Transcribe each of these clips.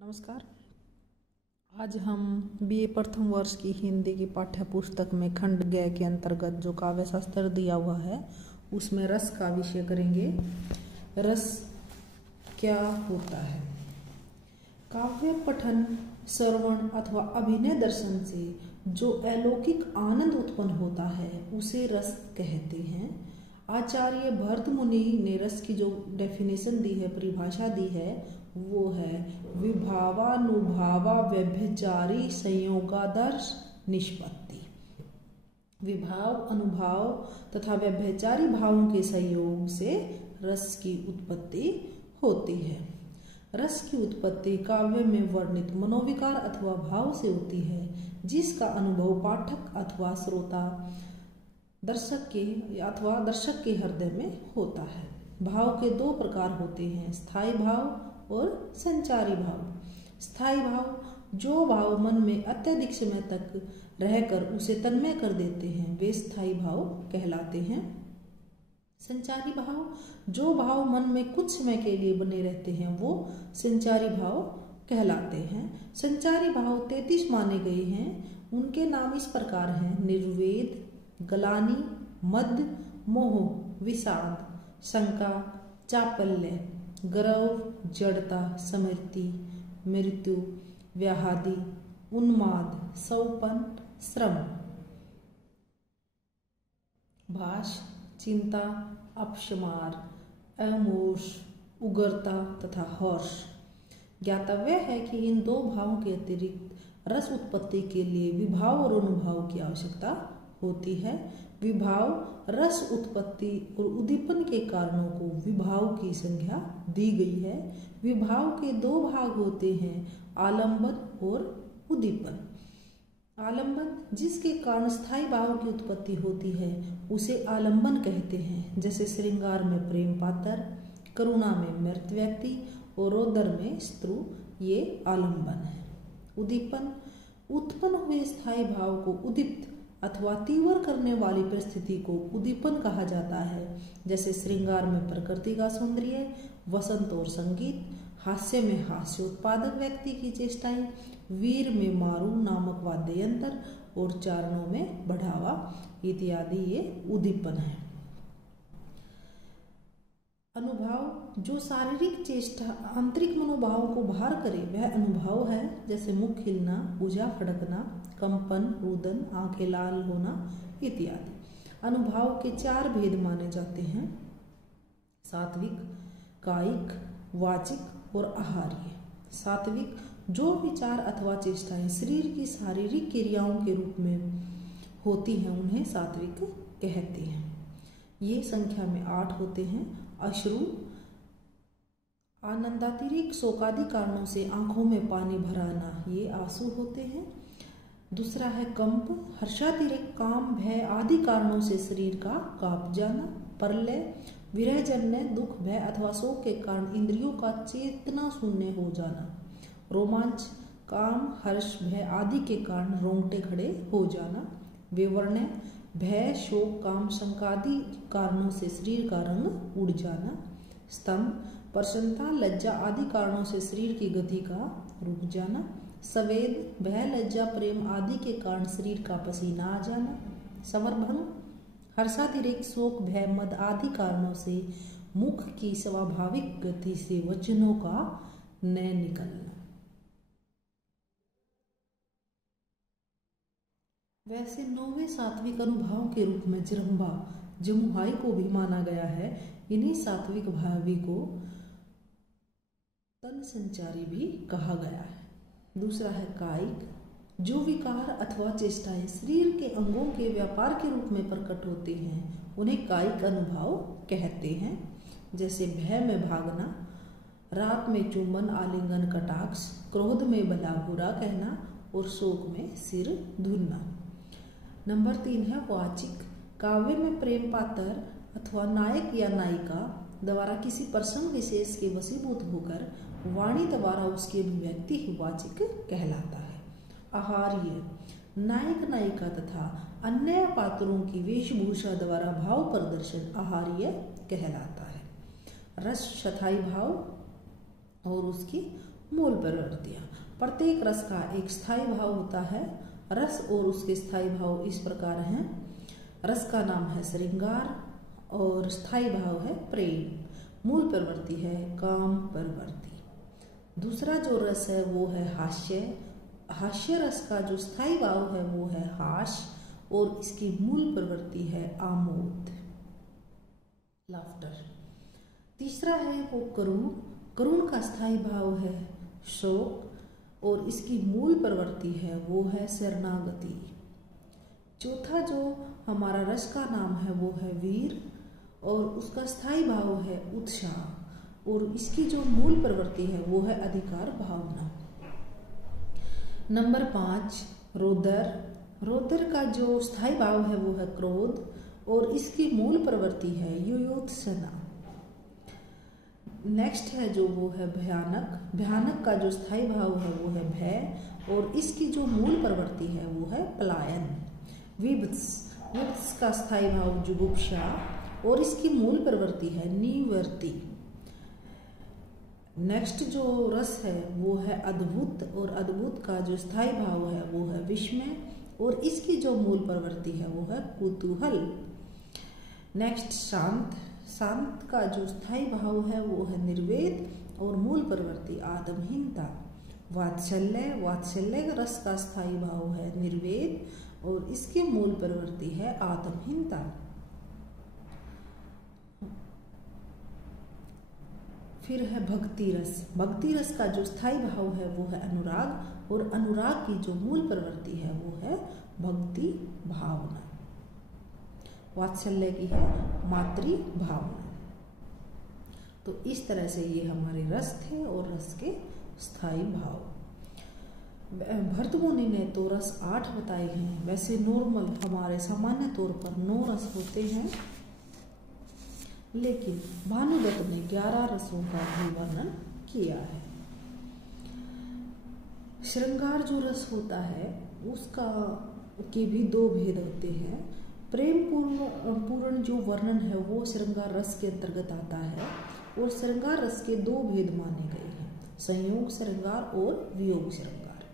नमस्कार। आज हम बीए प्रथम वर्ष की हिंदी की पाठ्य पुस्तक में खंड ग के अंतर्गत जो काव्य शास्त्र दिया हुआ है उसमें रस का विषय करेंगे। रस क्या होता है? काव्य पठन, श्रवण अथवा अभिनय दर्शन से जो अलौकिक आनंद उत्पन्न होता है उसे रस कहते हैं। आचार्य भरत मुनि ने रस की जो डेफिनेशन दी है, परिभाषा दी है, वो है विभावानुभावा व्यभिचारी संयोगादर्श निष्पत्ति। विभाव, अनुभाव तथा व्यभिचारी भावों के संयोग से रस की उत्पत्ति होती है। रस की उत्पत्ति काव्य में वर्णित मनोविकार अथवा भाव से होती है, जिसका अनुभव पाठक अथवा श्रोता दर्शक के हृदय में होता है। भाव के दो प्रकार होते हैं, स्थायी भाव और संचारी भाव। स्थायी भाव, जो भाव मन में अत्यधिक समय तक रहकर उसे तन्मय कर देते हैं, वे स्थायी भाव कहलाते हैं। संचारी भाव, जो भाव मन में कुछ समय के लिए बने रहते हैं, वो संचारी भाव कहलाते हैं। संचारी भाव 33 माने गए हैं। उनके नाम इस प्रकार हैं: निर्वेद, गलानी, मद, मोह, विषाद, शंका, चापल्य, गौरव, जड़ता, स्मृति, मृत्यु, व्याहति, उन्माद, सौपन, श्रम, भाष, चिंता, अपशमार, अमोष, उग्रता तथा हर्ष। ज्ञातव्य है कि इन दो भावों के अतिरिक्त रस उत्पत्ति के लिए विभाव और अनुभाव की आवश्यकता होती है। विभाव, रस उत्पत्ति और उद्दीपन के कारणों को विभाव की संज्ञा दी गई है। विभाव के दो भाग होते हैं, आलंबन और उद्दीपन। आलंबन, जिसके कारण स्थायी भाव की उत्पत्ति होती है, उसे आलंबन कहते हैं। जैसे श्रृंगार में प्रेम पात्र, करुणा में मृत व्यक्ति और रोदन में स्त्रु, ये आलंबन है। उद्दीपन, उत्पन्न हुए स्थायी भाव को उद्दीप्त अथवा तीव्र करने वाली परिस्थिति को उद्दीपन कहा जाता है। जैसे श्रृंगार में प्रकृति का सौंदर्य, वसंत और संगीत, हास्य में हास्योत्पादक व्यक्ति की चेष्टाएं, वीर में मारू नामक वाद्य यंत्र और चारणों में बढ़ावा इत्यादि, ये उद्दीपन है। अनुभाव, जो शारीरिक चेष्टा आंतरिक मनोभावों को बाहर करे, वह अनुभाव है। जैसे मुख खिलना, भुजा फड़कना, कंपन, रुदन, आंखें लाल होना इत्यादि। अनुभाव के 4 भेद माने जाते हैं: सात्विक, कायिक, वाचिक और आहार्य। सात्विक, जो विचार अथवा चेष्टाएं शरीर की शारीरिक क्रियाओं के रूप में होती हैं, उन्हें सात्विक कहते हैं। ये संख्या में 8 होते हैं। अश्रु, आनंदातिरिक्त शोकादि कारणों से आंखों में पानी भराना, ये आंसू होते हैं। दूसरा है कंप, हर्षातिरिक्त काम, भय आदि कारणों से शरीर का कांप जाना। प्रलय, विरहजन्य दुख, भय अथवा शोक के कारण इंद्रियों का चेतना शून्य हो जाना। रोमांच, काम, हर्ष, भय आदि के कारण रोंगटे खड़े हो जाना। विवर्ण्य, भय, शोक, काम, शंकादि कारणों से शरीर का रंग उड़ जाना। स्तंभ, प्रसन्नता, लज्जा आदि कारणों से शरीर की गति का रुक जाना। संवेद, भय, लज्जा, प्रेम आदि के कारण शरीर का पसीना आ जाना। संवर्भंग, हर्षातिरिक्त शोक, भय, मद आदि कारणों से मुख की स्वाभाविक गति से वचनों का न निकलना। वैसे 9वें सात्विक अनुभाव के रूप में जृंभा, जमुहाई को भी माना गया है। इन्हीं सात्विक भावी को तन संचारी भी कहा गया है। दूसरा है कायिक, जो विकार अथवा चेष्टाएं शरीर के अंगों के व्यापार के रूप में प्रकट होते हैं, उन्हें कायिक अनुभाव कहते हैं। जैसे भय में भागना, रात में चुंबन, आलिंगन, कटाक्ष, क्रोध में भला बुरा कहना और शोक में सिर धुनना। नंबर 3 है वाचिक, काव्य में प्रेम पात्र अथवा नायक या नायिका द्वारा किसी प्रसंग विशेष के वशीभूत होकर वाणी द्वारा उसकी अभिव्यक्ति ही वाचिक कहलाता है। आहार्य, नायक नायिका तथा अन्य पात्रों की वेशभूषा द्वारा भाव प्रदर्शन आहार्य कहलाता है। रस, स्थायी भाव और उसकी मूल प्रवृत्तियाँ। प्रत्येक रस का एक स्थायी भाव होता है। रस और उसके स्थायी भाव इस प्रकार हैं। रस का नाम है श्रृंगार और स्थायी भाव है प्रेम। मूल प्रवृत्ति है काम प्रवृत्ति। दूसरा जो रस है वो है हास्य। हास्य रस का जो स्थायी भाव है वो है हास्य और इसकी मूल प्रवृत्ति है आमोद, लाफ्टर। तीसरा है वो करुण। करुण का स्थायी भाव है शोक और इसकी मूल प्रवृत्ति है वो है शरणागति। चौथा जो हमारा रस का नाम है वो है वीर और उसका स्थायी भाव है उत्साह और इसकी जो मूल प्रवृत्ति है वो है अधिकार भावना। नंबर 5 रौद्र। रौद्र का जो स्थायी भाव है वो है क्रोध और इसकी मूल प्रवृत्ति है युयोत्सना। नेक्स्ट है जो वो है भयानक। भयानक का जो स्थायी भाव है वो है भय और इसकी जो मूल प्रवृत्ति है वो है पलायन। विभत्स। विभत्स का स्थायी भाव जुगुप्सा और इसकी मूल प्रवृत्ति है निवृत्ति। नेक्स्ट जो रस है वो है अद्भुत और अद्भुत का जो स्थायी भाव है वो है विस्मय और इसकी जो मूल प्रवृत्ति है वो है कुतूहल। नेक्स्ट शांत। शांत का जो स्थायी भाव है वो है निर्वेद और मूल प्रवृत्ति आत्महीनता। वात्सल्य। वात्सल्य का रस का स्थायी भाव है निर्वेद और इसकी मूल प्रवृत्ति है आत्महीनता। फिर है भक्ति रस। भक्ति रस का जो स्थायी भाव है वो है अनुराग और अनुराग की जो मूल प्रवृत्ति है वो है भक्ति भावना। वात्सल्य की है मातृ भावना। तो इस तरह से ये हमारे रस थे और रस के स्थायी भाव। भर्तमुनि ने तो रस 8 बताए हैं। वैसे नॉर्मल हमारे सामान्य तौर पर 9 रस होते हैं, लेकिन भानुदत्त ने 11 रसों का भी वर्णन किया है। श्रृंगार जो रस होता है उसका के भी 2 भेद होते हैं। प्रेम पूर्ण जो वर्णन है वो श्रृंगार रस के अंतर्गत आता है और श्रृंगार रस के 2 भेद माने गए हैं, संयोग श्रृंगार और वियोग श्रृंगार।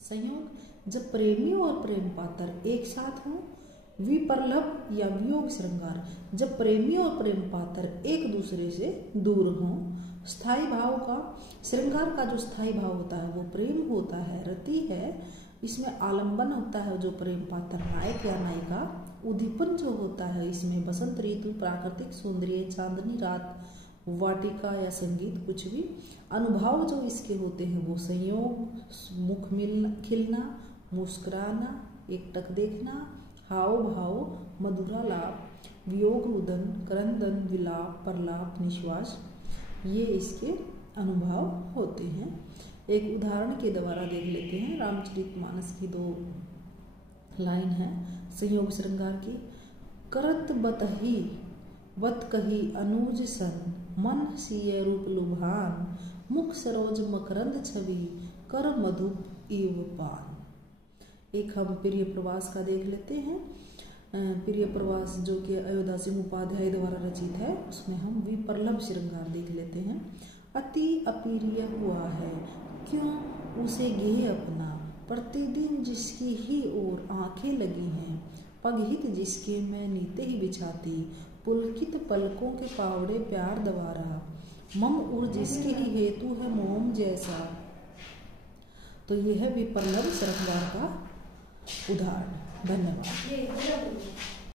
संयोग जब प्रेमी और प्रेम पात्र एक साथ हों। विपर्लभ या वियोग श्रृंगार जब प्रेमी और प्रेम पात्र एक दूसरे से दूर हों। स्थायी भाव का श्रृंगार का जो स्थायी भाव होता है वो प्रेम होता है, रति है। इसमें आलंबन होता है जो प्रेम पात्र नायक या नायिका। उद्दीपन जो होता है इसमें बसंत ऋतु, प्राकृतिक सौंदर्य, चांदनी रात, वाटिका या संगीत कुछ भी। अनुभव जो इसके होते हैं वो संयोग, मुख खिलना, मुस्कुराना, एकटक देखना, हाव भाव, मधुरालाप, वियोग रुदन, क्रंदन, विलाप, प्रलाप, निश्वास, ये इसके अनुभव होते हैं। एक उदाहरण के द्वारा देख लेते हैं। रामचरितमानस की 2 लाइन है संयोग श्रृंगार की। करत बतही बत कही अनुज सन, मन सिय रूप लुभान, मुख सरोज मकरंद छवि, कर मधुप एव पान। एक हम प्रिय प्रवास का देख लेते हैं। प्रिय प्रवास जो कि अयोध्या सिंह उपाध्याय द्वारा रचित है, उसमें हम विपर्लभ श्रृंगार देख लेते हैं। अति अप्रिय हुआ है क्यों उसे गेह अपना, प्रतिदिन जिसकी ही ओर आंखें लगी हैं, पगहित जिसके मैं नीते ही बिछाती, पुलकित पलकों के पावड़े प्यार दवारा, मम उड़ जिसके ही हेतु है मोम जैसा। तो यह है विपर्लभ श्रृंगार का उदाहरण। धन्यवाद।